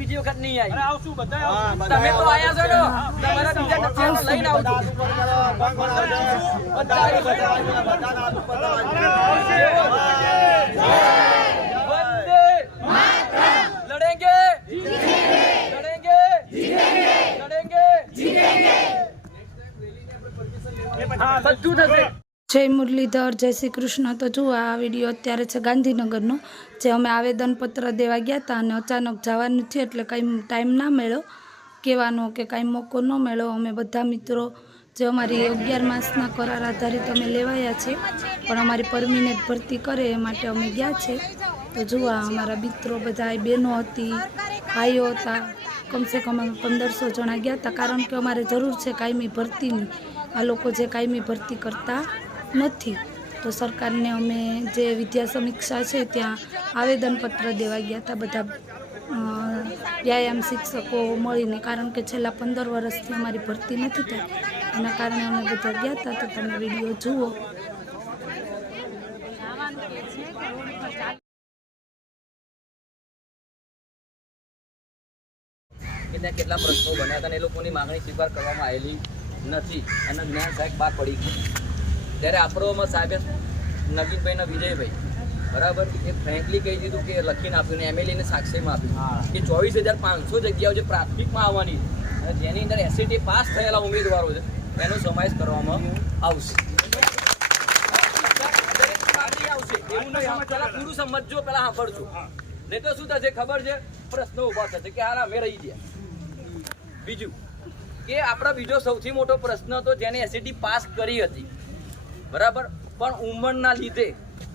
બીજી વખત નહીં આવી આવશું બધા આવશું. બધા તમે તો આયા છો ને તમારા બીજા નથીયાનો લઈને આવજો લડેંગે લડેંગે લડેંગે બધું થશે જય મુરલીધર, જય શ્રી કૃષ્ણ. તો જુઓ આ વીડિયો અત્યારે છે ગાંધીનગરનો, જે અમે આવેદનપત્ર દેવા ગયા હતા અને અચાનક જવાનું છે એટલે કંઈ ટાઈમ ના મળ્યો. કહેવાનો કે કાંઈ મોકો ન મળ્યો. અમે બધા મિત્રો જે અમારી અગિયાર માસના કરાર આધારિત અમે લેવાયા છે, પણ અમારી પરમિનેન્ટ ભરતી કરે એ માટે અમે ગયા છે. તો જુઓ અમારા મિત્રો બધા બહેનો હતી, ભાઈઓ હતા, કમસે કમ અમે પંદરસો જણા ગયા હતા. કારણ કે અમારે જરૂર છે કાયમી ભરતીની. આ લોકો જે કાયમી ભરતી કરતા નથી. તો સરકારને અમે જે વિદ્યા સમીક્ષા છે ત્યાં આવેદનપત્ર દેવા ગયા હતા બધા વ્યાયામ શિક્ષકો મળીને. કારણ કે છેલ્લા પંદર વર્ષથી અમારી ભરતી નથી થઈ. એના કારણે અમે બધા ગયા હતા તો તમે વીડિયો જુઓ. ત્યાં કેટલા પ્રશ્નો બન્યા હતા અને એ લોકોની માગણી સ્વીકાર કરવામાં આવેલી નથી. અને જ્ઞાન સાહેબ બહાર પડી ગયું. ત્યારે આપણોમાં સાહેબે નગીનભાઈના વિજયભાઈ. બરાબર? એ ફ્રેન્કલી કહી દીધું કે લખીને આપ્યું ને એમએલએ ને સાક્ષીમાં આપ્યું કે ચોવીસ હજાર પાંચસો જગ્યાઓ જે પ્રાથમિકમાં આવવાની અને જેની અંદર એસસીટી પાસ થયેલા ઉમેદવારો છે એનો સમાવેશ કરવામાં આવશે. આવશે એવું નહીં પેલા પૂરું પેલા સાંભળજો. નહીં તો શું થશે ખબર છે? પ્રશ્નો ઊભા થશે કે હાલ અમે રહી ગયા. બીજું કે આપણા બીજો સૌથી મોટો પ્રશ્ન હતો જેને એસસીટી પાસ કરી હતી. બરાબર? પણ ઉંમરના લીધે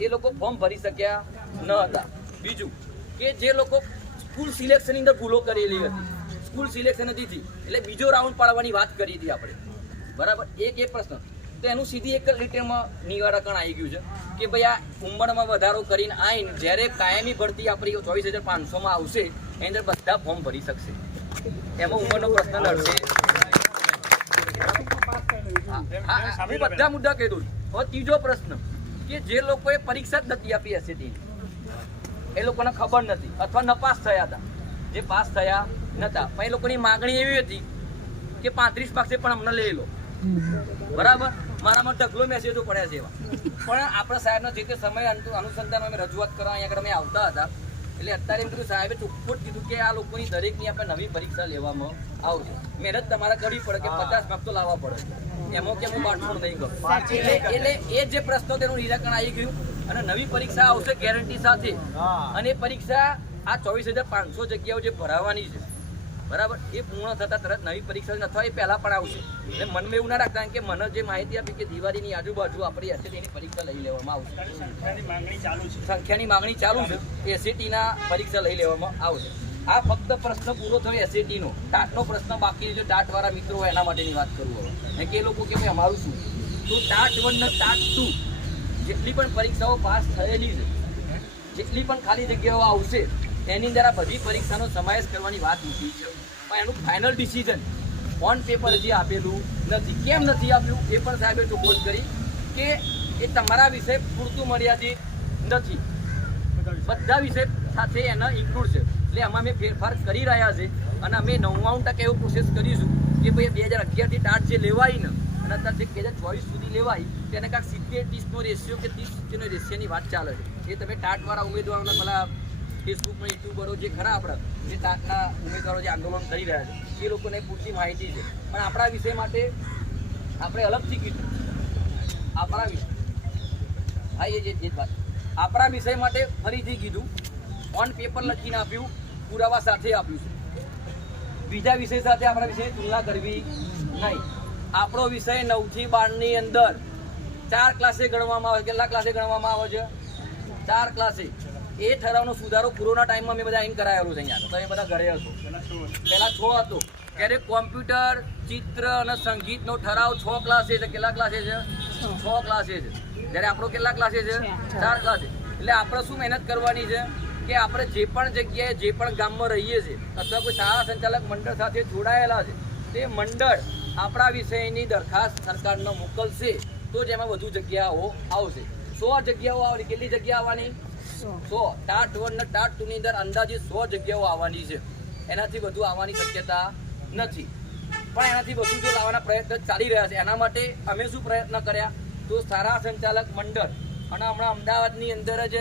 એ લોકો ફોર્મ ભરી શક્યા ન હતા. બીજું કે જે લોકો સ્કૂલ સિલેક્શનની અંદર ભૂલો કરેલી હતી, સ્કૂલ સિલેક્શન હતી એટલે બીજો રાઉન્ડ પાડવાની વાત કરી હતી આપણે. બરાબર? એક એ પ્રશ્ન. તો એનું સીધી એક રીતેમાં નિવારકણ આવી ગયું છે કે ભાઈ આ ઉંમરમાં વધારો કરીને આવીને જ્યારે કાયમી ભરતી આપણી ચોવીસ હજાર પાંચસોમાં આવશે, એની અંદર બધા ફોર્મ ભરી શકશે. એમાં ઉંમરનો પ્રશ્ન લડશે હા, બધા મુદ્દા કહી દઉં હવે ત્રીજો પ્રશ્ન કે જે લોકોએ પરીક્ષા જ નથી આપી એસએટી એ લોકોને ખબર નથી અથવા નપાસ થયા હતા. જે પાસ થયા નતા. પણ એ લોકોની માગણી એવી હતી કે પાંત્રીસ પાસે પણ અમને લઈ લો. બરાબર? મારામાં ઢગલો મેસેજો પડ્યા છે એવા. પણ આપણા સાહેબનો જે તે સમય અનુસંધાન અમે રજૂઆત કરવા અહીંયા આગળ અમે આવતા હતા. એટલે અત્યારે એમ કીધું સાહેબે ચોખ્ખું જ કીધું કે આ લોકોની દરેકની આપણે નવી પરીક્ષા લેવામાં આવશે. મહેનત તમારે કરવી પડે કે પચાસ માર્ક તો લાવવા પડે. એમાં કે હું બાટફોડ નહીં કરું. એટલે એ જે પ્રશ્નો તેનું નિરાકરણ આવી ગયું અને નવી પરીક્ષા આવશે ગેરંટી સાથે. અને એ પરીક્ષા આ ચોવીસ હજાર પાંચસો જગ્યાઓ જે ભરાવાની છે બરાબર એ પૂર્ણ થતા તરત નવી પરીક્ષા ન થાય એ પહેલા પણ આવશે. એટલે મનમાં એવું ના રાખતા કે મને જે માહિતી આપી કે દિવાળીની આજુબાજુ આપણી એસએટીની પરીક્ષા લઈ લેવામાં આવશે. સંખ્યાની માંગણી ચાલુ છે. સંખ્યાની માંગણી ચાલુ છે એસએટીના પરીક્ષા લઈ લેવામાં આવશે. આ ફક્ત પ્રશ્ન પૂરો થયો એસએટીનો ટાટનો પ્રશ્ન બાકી છે. ટાટ વાળા મિત્રો એના માટેની વાત કરું હવે. કે એ લોકો કે ભાઈ અમારું શું? તો ટાટ વન ને ટાટ ટુ જેટલી પણ પરીક્ષાઓ પાસ થયેલી છે, જેટલી પણ ખાલી જગ્યાઓ આવશે, એની અંદર આ બધી પરીક્ષાનો સમાવેશ કરવાની વાત મૂકી છે. પણ એનું ફાઇનલ ડિસિઝન ઓન પેપર હજી આપેલું નથી. કેમ નથી આપ્યું એ પણ સાહેબે ચોખ્ખોટ કરી કે એ તમારા વિષય પૂરતું મર્યાદિત નથી. બધા વિષય સાથે એના ઇન્ક્લુડ છે. એટલે આમાં અમે ફેરફાર કરી રહ્યા છે. અને અમે નવ્વાણું ટકા એવો પ્રોસેસ કરીશું કે ભાઈ બે હજાર અગિયારથી ટાટ જે લેવાય ને, અને અત્યારે બે હજાર ચોવીસ સુધી લેવાય, તેને કાંઈક સિત્તેર ત્રીસનો રેશિયો કે ત્રીસ સિત્તેરનો રેશિયોની વાત ચાલે છે. એ તમે ટાટવાળા ઉમેદવારોને પેલા ફેસબુકમાં યુટ્યુબરો જે ખરા આપણા, જે ટાટના ઉમેદવારો જે આંદોલન કરી રહ્યા છે, એ લોકોને પૂરતી માહિતી છે. પણ આપણા વિષય માટે આપણે અલગથી કીધું. આપણા વિષય. હા એ જે વાત. આપણા વિષય માટે ફરીથી કીધું. ઓન પેપર લખીને આપ્યું પુરાવા સાથે આપ્યું છે. બીજા વિષય સાથે આપણા વિષયની તુલના કરવી નહીં. આપણો વિષય નવથી બારની અંદર ચાર ક્લાસે ગણવામાં આવે કેટલા ક્લાસે ગણવામાં આવે છે? ચાર ક્લાસે. એ ઠરાવનો સુધારો કોરોના ટાઈમમાં મેં બધા એમ કરાયેલું છે અહીંયા. તમે બધા ઘરે હશો. પહેલાં છ હતો. ત્યારે કોમ્પ્યુટર ચિત્ર અને સંગીતનો ઠરાવ છ ક્લાસે છે. કેટલા ક્લાસે છે? છ ક્લાસે છે. જ્યારે આપણો કેટલા ક્લાસે છે? ચાર ક્લાસે. એટલે આપણે શું મહેનત કરવાની છે? કે આપણે જે પણ જગ્યાએ જે પણ ગામમાં રહીએ છીએ અથવા કોઈ શાળા સંચાલક મંડળ સાથે જોડાયેલા છે તે મંડળ આપણા વિષયની દરખાસ્ત સરકારને મોકલશે તો જ એમાં વધુ જગ્યાઓ આવશે. સો જગ્યાઓ આવવાની કેટલી જગ્યા આવવાની? સો. ટાટ વન ને ટાટ ટુ ની અંદર અંદાજે સો જગ્યાઓ આવવાની છે. એનાથી વધુ આવવાની શક્યતા નથી. પણ એનાથી વધુ જો લાવવાના પ્રયત્ન ચાલી રહ્યા છે એના માટે અમે શું પ્રયત્ન કર્યા? તો સારા સંચાલક મંડળ અને હમણાં અમદાવાદની અંદર જ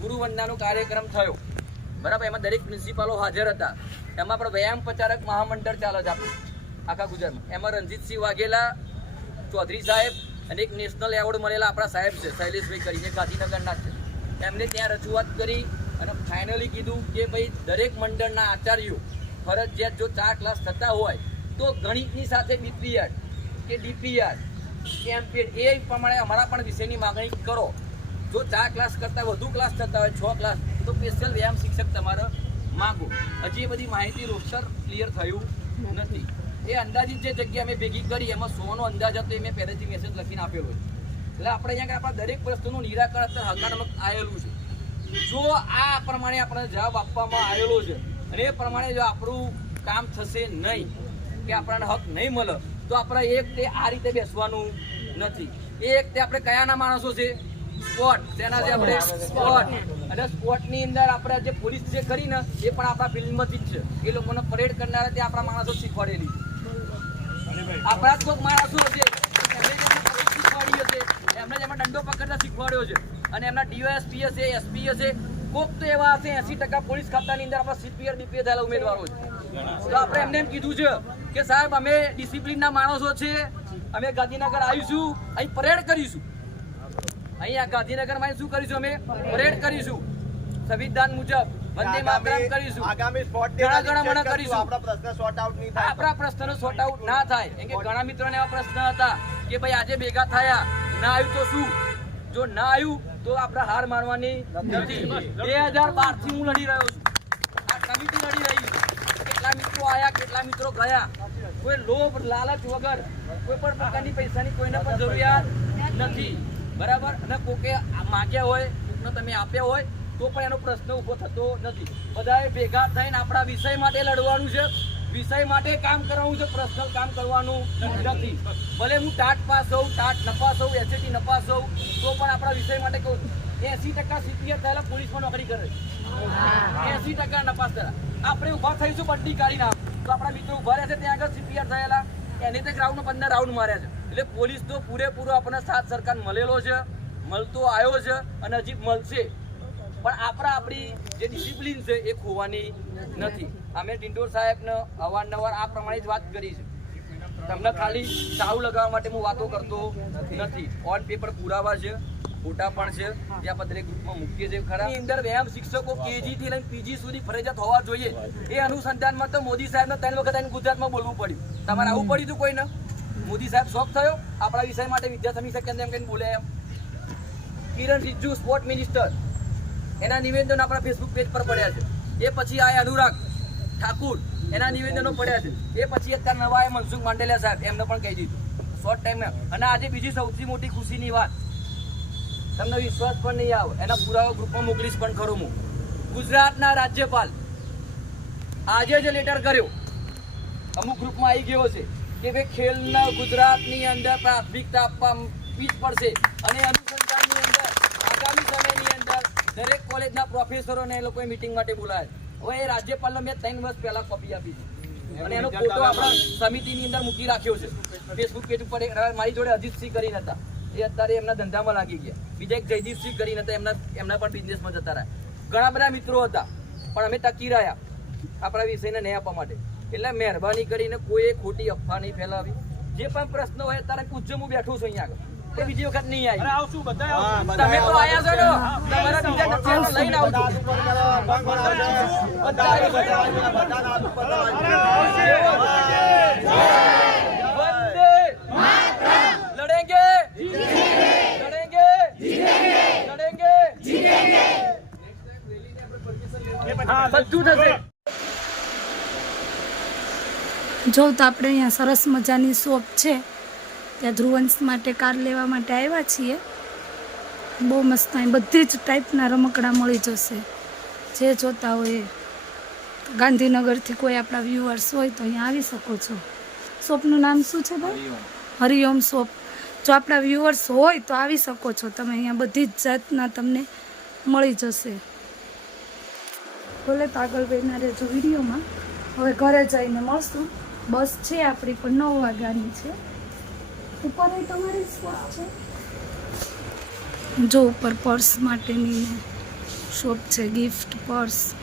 ગુરુવંદનાનો કાર્યક્રમ થયો. બરાબર, એમાં દરેક પ્રિન્સિપાલો હાજર હતા. એમાં આપણે વ્યાયામ પ્રચારક મહામંડળ ચાલે છે આપણું, આખા ગુજરાતમાં. એમાં રણજીતસિંહ વાઘેલા, ચૌધરી સાહેબ અને એક નેશનલ એવોર્ડ મળેલા આપણા સાહેબ છે, શૈલેષભાઈ કરીને ગાંધીનગરના છે. એમને ત્યાં રજૂઆત કરી અને ફાઇનલી કીધું કે ભાઈ, દરેક મંડળના આચાર્યો, ફરજિયાત જો ચાર ક્લાસ થતા હોય, તો ગણિતની સાથે બીપીઆર કે ડીપીઆર કે એમપીએડ એ પ્રમાણે અમારા પણ વિષયની માગણી કરો. જો ચાર ક્લાસ કરતાં વધુ ક્લાસ થતા હોય, છ ક્લાસ તો સ્પેશિયલ વ્યાયામ શિક્ષક તમારે માગો. હજી એ બધી માહિતી રોસ્ટર ક્લિયર થયું નથી. એ અંદાજિત જે જગ્યા અમે ભેગી કરી, એમાં સોનો અંદાજ હતો એ મેં પહેલેથી મેસેજ લખીને આપેલો છે એટલે આપણે અહીંયા આપણા દરેક પ્રશ્નનું નિરાકરણ અત્યારે હકારાત્મક આવેલું છે. જો આ પ્રમાણે આપણે જવાબ આપવામાં આવેલો છે અને એ પ્રમાણે જો આપણું કામ થશે નહીં, કે આપણને હક નહીં મળે, તો આપણે એક તે આ રીતે બેસવાનું નથી. એક તે આપણે કયાના માણસો છે સ્પોટ તેના જે આપણે સ્પોટ, અને સ્પોટની અંદર આપણે જે પોલીસ જે કરી ને, એ પણ આપણા ફિલ્મમાંથી જ છે. એ લોકોને પરેડ કરનારા તે આપણા માણસો શીખવાડેલી. આપણા કોઈક માણસો છે હશે કોક તો એવા હશે એસી ટકા પોલીસ ખાતાની અંદર આપણા સીપીઆર બીપીઆર થયેલા ઉમેદવારો છે. તો આપણે એમને એમ કીધું છે કે સાહેબ, અમે ડિસિપ્લિનના માણસો છે, અમે ગાંધીનગર આવીશું, અહીં પરેડ કરીશું. અહીંયા ગાંધીનગરમાં શું કરીશું અમે? પરેડ કરીશું. સંવિધાન મુજબ વંદે માતરમ કરીશું. આગામી સ્પોટ ઘણા ઘણા મણા કરીશું. આપણા પ્રશ્ન સોર્ટ આઉટ નહીં થાય. આપણા પ્રશ્નનો સોર્ટ આઉટ ના થાય. કેમ કે ઘણા મિત્રોને એવા પ્રશ્ન હતા કે ભાઈ આજે ભેગા થયા ના આવ્યું તો શું? જો ના આવ્યું તો આપણે હાર મારવાની નથી. બે હજાર બારથી હું લડી રહ્યો છું. આ કમિટી લડી રહી કેટલા મિત્રો આયા કેટલા મિત્રો ગયા? કોઈ લોભ લાલચ વગર કોઈ પણ પ્રકારની પૈસાની કોઈને પણ જરૂરિયાત નથી. બરાબર? અને કોકે માગ્યા હોય, કોકને તમે આપ્યા હોય, તો પણ એનો પ્રશ્ન ઊભો થતો નથી. બધાએ ભેગા થઈને આપણા વિષય માટે લડવાનું છે. વિષય માટે કામ કરવાનું છે પર્સનલ કામ કરવાનું નથી. ભલે હું ટાટ પાસ હોઉં, ટાટ નપાસ હોઉં એસએટી નપાસ હોઉં, તો પણ આપણા વિષય માટે કહું એસી ટકા સીપીએફ થયેલા પોલીસમાં નોકરી કરે એસી ટકા નપાસ થયેલા. આપણે ઊભા થઈશું, બંડી કાઢીને આપ. તો આપણા મિત્રો ઊભા રહેશે, ત્યાં આગળ સીપીઆર થયેલા. એને તે ગ્રાઉન્ડમાં પંદર રાઉન્ડ માર્યા છે. એટલે પોલીસ તો પૂરેપૂરો આપણને સાથ સરકાર મળેલો છે, મળતો આવ્યો છે અને હજી મળશે. પણ આપણા આપણી જે ડિસિપ્લિન છે એ ખોવાની નથી. અમે ડિંડોર સાહેબને અવારનવાર આ પ્રમાણે જ વાત કરી છે. તમને ખાલી ચાવ લગાવવા માટે હું વાતો કરતો નથી. ઓન પેપર પુરાવા છે. ફોટા પણ છે. જે આપણે દરેક ગ્રુપમાં મૂકીએ છીએ ખરા. અંદર વ્યાયામ શિક્ષકો કેજી થી લઈને પીજી સુધી ફરજિયાત હોવા જોઈએ. એ અનુસંધાનમાં તો મોદી સાહેબને ત્રણ વખત આવીને ગુજરાતમાં બોલવું પડ્યું. તમારે આવું પડ્યું હતું કોઈને? મોદી સાહેબ શોખ થયો? આપણા વિષય માટે વિદ્યા સમીક્ષા કેન્દ્ર એમ કહીને બોલ્યા એમ. Kiren Rijiju sport minister. એના નિવેદનો આપણા ફેસબુક પેજ પર પડ્યા છે. એ પછી આ અનુરાગ ઠાકુર એના નિવેદનો પડ્યા છે. એ પછી અત્યારે નવા એ મનસુખ માંડેલિયા સાહેબ એમને પણ કહી દીધું. શોર્ટ ટાઈમમાં અને આજે બીજી સૌથી મોટી ખુશીની વાત. તમને વિશ્વાસ પણ નહીં આવે. એના પુરાવા ગ્રુપમાં મોકલીશ પણ ખરો હું. ગુજરાતના રાજ્યપાલ આજે જે લેટર કર્યો. અમુક ગ્રુપમાં આવી ગયો છે કે ભાઈ ખેલના ગુજરાતની અંદર પ્રાથમિકતા આપવા જ પડશે અને અનુસંધાનની અંદર, આગામી સમયની અંદર દરેક કોલેજના પ્રોફેસરોને એ લોકોએ મિટિંગ માટે બોલાય હવે એ રાજ્યપાલનો મેં ત્રણ વર્ષ પહેલાં કોપી આપી હતી અને એનો ફોટો આપણા સમિતિની અંદર મૂકી રાખ્યો છે. ફેસબુક પેજ ઉપર મારી જોડે અજીતસિંહ કરીને હતા. એ અત્યારે એમના ધંધામાં લાગી ગયા બીજા એક જયદીપસિંહ કરીને હતા એમના એમના પણ બિઝનેસમાં જતા રહ્યા ઘણા બધા મિત્રો હતા પણ અમે ટકી રહ્યા આપણા વિષયને નહીં આપવા માટે એટલે મહેરબાની કરીને કોઈ ખોટી અફવા નહીં ફેલાવી જે પણ પ્રશ્ન હોય તારે પૂછજો હું બેઠો છું અહીંયા આગળ બીજી વખત નહીં આવી આવશું બધા તમે તો આયા છો તમારા બીજા નકશાઓ લઈને આવજો બધા આવજો. બધાના હાથ ઉપર વંદે લડેંગે લડેંગે લડેંગે બધું થશે જો તો આપણે અહીંયા સરસ મજાની શોપ છે. ત્યાં ધ્રુવંશ માટે કાર લેવા માટે આવ્યા છીએ. બહુ મસ્ત અહીં બધી જ ટાઈપના રમકડા મળી જશે. જે જોતા હોય. તો ગાંધીનગરથી કોઈ આપણા વ્યુઅર્સ હોય તો અહીંયા આવી શકો છો. શોપનું નામ શું છે ભાઈ? હરિઓમ. શોપ. જો આપણા વ્યુઅર્સ હોય તો આવી શકો છો. તમે અહીંયા બધી જ જાતના તમને મળી જશે. ભલે તો આગળ બેના રહેજો વિડીયોમાં. હવે ઘરે જઈને મળશું. બસ છે, આપણી પણ નવ વાગ્યાની છે. ઉપર એ તમારી શોપ છે? જો ઉપર પર્સ માટેની શોપ છે ગિફ્ટ પર્સ.